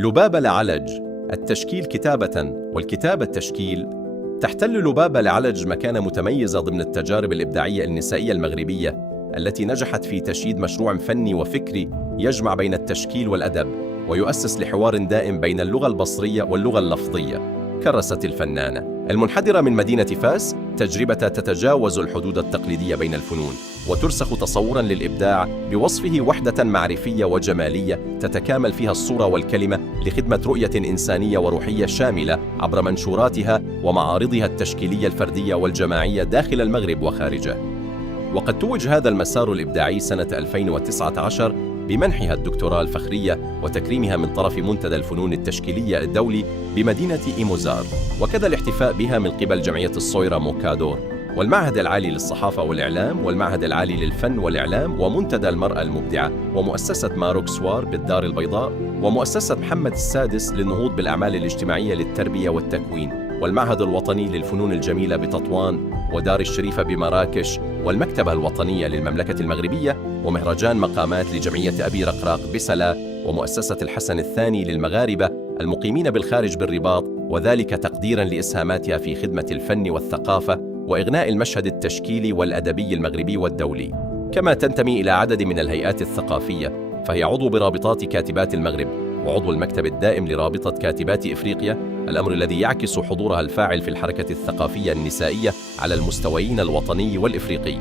لبابة لعلج، التشكيل كتابة والكتابة تشكيل. تحتل لبابة لعلج مكانة متميزة ضمن التجارب الإبداعية النسائية المغربية التي نجحت في تشييد مشروع فني وفكري يجمع بين التشكيل والأدب ويؤسس لحوار دائم بين اللغة البصرية واللغة اللفظية. كرست الفنانة المنحدرة من مدينة فاس تجربة تتجاوز الحدود التقليدية بين الفنون وترسخ تصوراً للإبداع بوصفه وحدة معرفية وجمالية تتكامل فيها الصورة والكلمة لخدمة رؤية إنسانية وروحية شاملة عبر منشوراتها ومعارضها التشكيلية الفردية والجماعية داخل المغرب وخارجه. وقد توج هذا المسار الإبداعي سنة 2019 بمنحها الدكتوراه الفخرية وتكريمها من طرف منتدى الفنون التشكيلية الدولي بمدينة إيموزار، وكذا الاحتفاء بها من قبل جمعية الصويرة موكادور والمعهد العالي للصحافة والإعلام والمعهد العالي للفن والإعلام ومنتدى المرأة المبدعة ومؤسسة ماروك سوار بالدار البيضاء ومؤسسة محمد السادس للنهوض بالأعمال الاجتماعية للتربية والتكوين والمعهد الوطني للفنون الجميلة بتطوان ودار الشريفة بمراكش والمكتبة الوطنية للمملكة المغربية ومهرجان مقامات لجمعية أبي رقراق بسلا ومؤسسة الحسن الثاني للمغاربة المقيمين بالخارج بالرباط، وذلك تقديراً لإسهاماتها في خدمة الفن والثقافة وإغناء المشهد التشكيلي والأدبي المغربي والدولي. كما تنتمي إلى عدد من الهيئات الثقافية، فهي عضو برابطات كاتبات المغرب وعضو المكتب الدائم لرابطة كاتبات إفريقيا، الأمر الذي يعكس حضورها الفاعل في الحركة الثقافية النسائية على المستويين الوطني والإفريقي.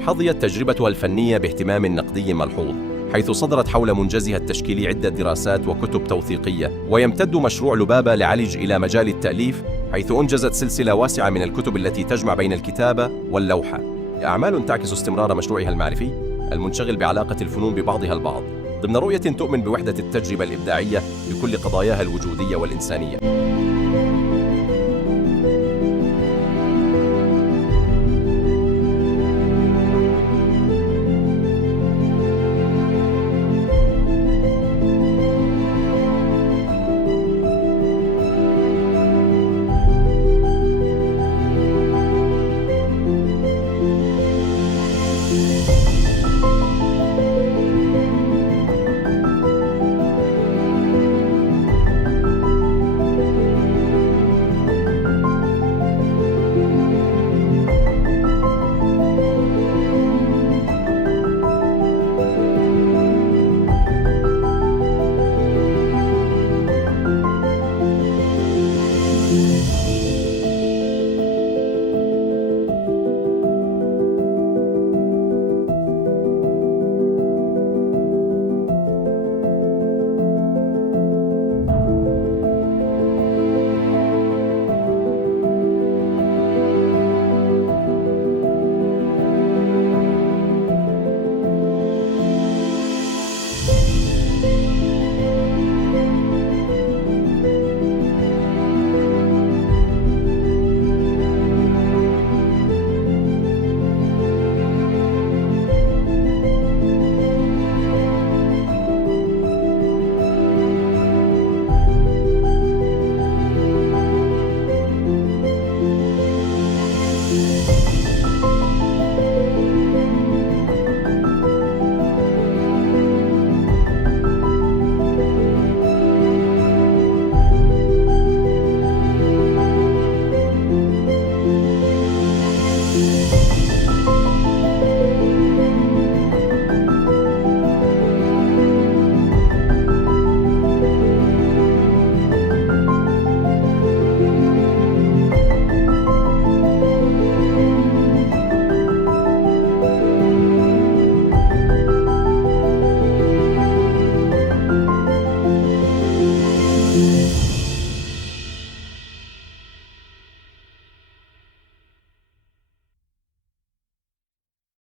حظيت تجربتها الفنية باهتمام نقدي ملحوظ، حيث صدرت حول منجزها التشكيلي عدة دراسات وكتب توثيقية، ويمتد مشروع لبابة لعلج إلى مجال التأليف، حيث أنجزت سلسلة واسعة من الكتب التي تجمع بين الكتابة واللوحة، أعمال تعكس استمرار مشروعها المعرفي المنشغل بعلاقة الفنون ببعضها البعض ضمن رؤية تؤمن بوحدة التجربة الإبداعية بكل قضاياها الوجودية والإنسانية.